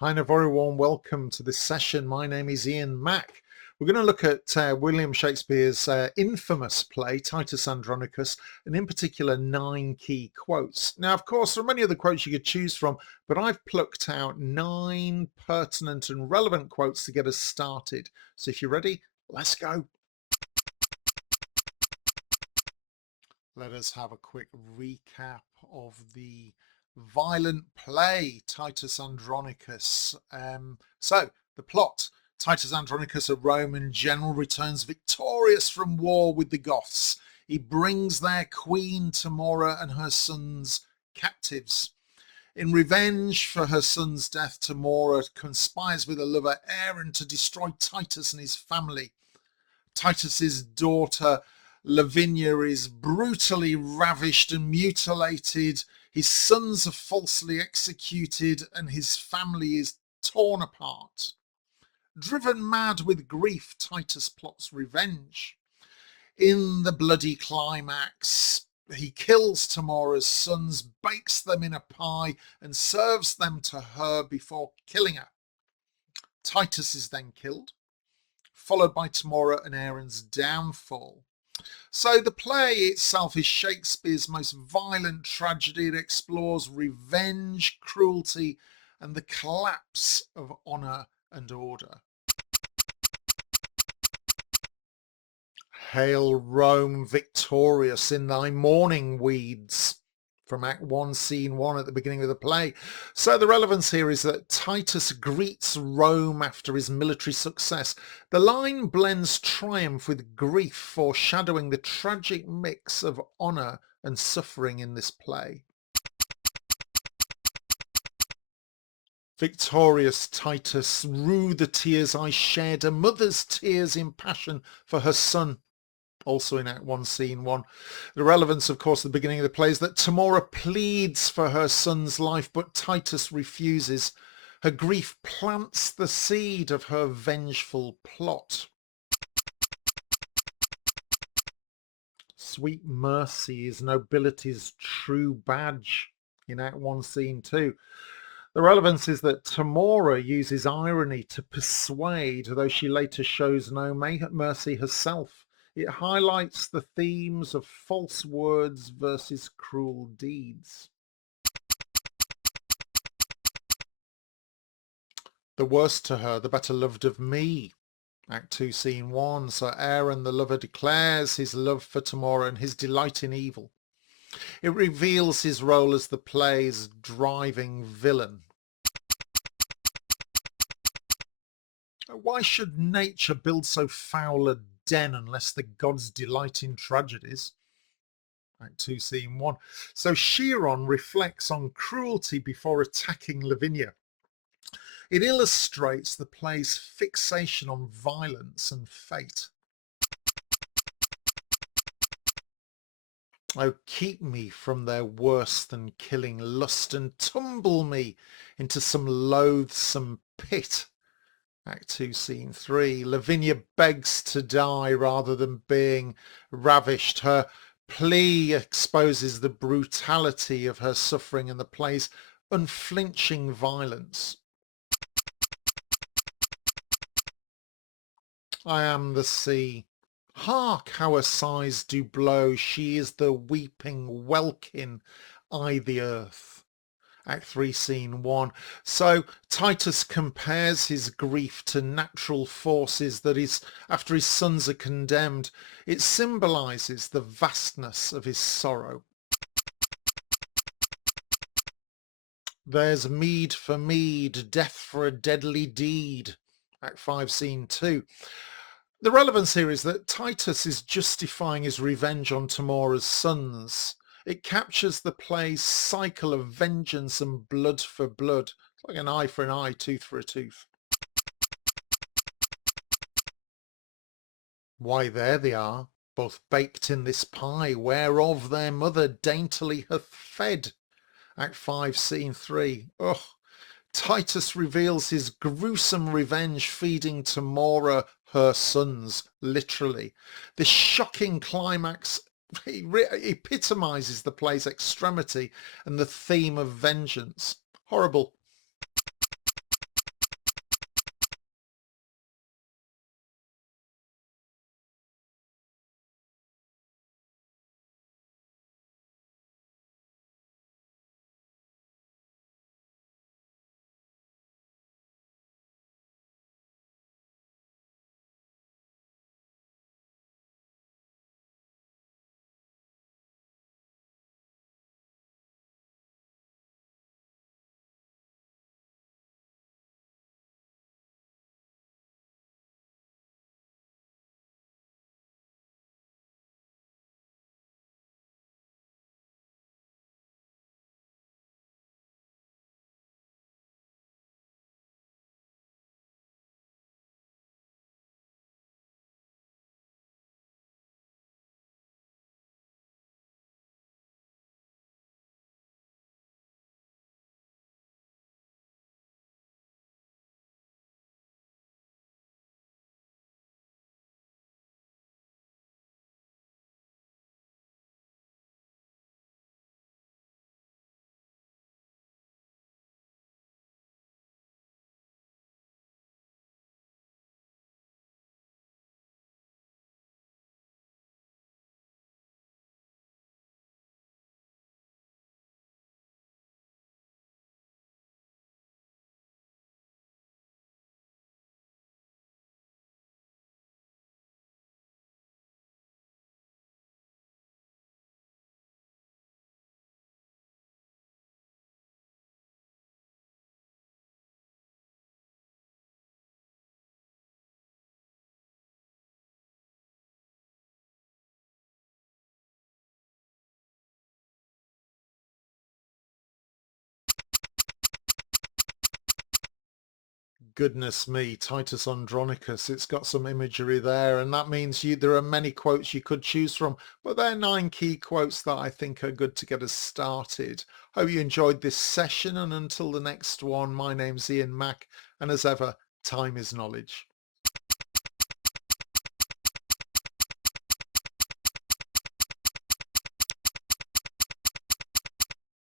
Hi and a very warm welcome to this session. My name is Ian Mack. We're going to look at William Shakespeare's infamous play, Titus Andronicus, and in particular 9 key quotes. Now, of course, there are many other quotes you could choose from, but I've plucked out 9 pertinent and relevant quotes to get us started. So if you're ready, let's go. Let us have a quick recap of the violent play, Titus Andronicus. So, the plot. Titus Andronicus, a Roman general, returns victorious from war with the Goths. He brings their queen Tamora and her sons captives. In revenge for her son's death, Tamora conspires with her lover Aaron to destroy Titus and his family. Titus's daughter Lavinia is brutally ravished and mutilated. His sons are falsely executed and his family is torn apart. Driven mad with grief, Titus plots revenge. In the bloody climax, he kills Tamora's sons, bakes them in a pie, and serves them to her before killing her. Titus is then killed, followed by Tamora and Aaron's downfall. So the play itself is Shakespeare's most violent tragedy. It explores revenge, cruelty, and the collapse of honour and order. Hail Rome victorious in thy mourning weeds, from Act 1, Scene 1 at the beginning of the play. So the relevance here is that Titus greets Rome after his military success. The line blends triumph with grief, foreshadowing the tragic mix of honour and suffering in this play. Victorious Titus, rue the tears I shed, a mother's tears in passion for her son. Also in Act 1, Scene 1. The relevance, of course, at the beginning of the play is that Tamora pleads for her son's life, but Titus refuses. Her grief plants the seed of her vengeful plot. Sweet mercy is nobility's true badge in Act 1, Scene 2. The relevance is that Tamora uses irony to persuade, though she later shows no mercy herself. It highlights the themes of false words versus cruel deeds. The worse to her, the better loved of me. Act 2, Scene 1. So Aaron, the lover, declares his love for Tamora and his delight in evil. It reveals his role as the play's driving villain. Why should nature build so foul a den unless the gods delight in tragedies? Act 2, Scene 1. So Chiron reflects on cruelty before attacking Lavinia. It illustrates the play's fixation on violence and fate. Oh, keep me from their worse than killing lust and tumble me into some loathsome pit. Act 2, Scene 3. Lavinia begs to die rather than being ravished. Her plea exposes the brutality of her suffering and the play's unflinching violence. I am the sea. Hark how her sighs do blow. She is the weeping welkin, I the earth. Act 3, Scene 1. So Titus compares his grief to natural forces that is, after his sons are condemned, it symbolises the vastness of his sorrow. There's meed for meed, death for a deadly deed. Act 5, Scene 2. The relevance here is that Titus is justifying his revenge on Tamora's sons. It captures the play's cycle of vengeance and blood for blood. It's like an eye for an eye, tooth for a tooth. Why, there they are, both baked in this pie, whereof their mother daintily hath fed. Act 5, Scene 3. Ugh. Titus reveals his gruesome revenge feeding Tamora her sons, literally. This shocking climax epitomizes the play's extremity and the theme of vengeance. Horrible. Goodness me, Titus Andronicus, it's got some imagery there, and that means there are many quotes you could choose from, but there are 9 key quotes that I think are good to get us started. Hope you enjoyed this session, and until the next one, my name's Ian Mack, and as ever, time is knowledge.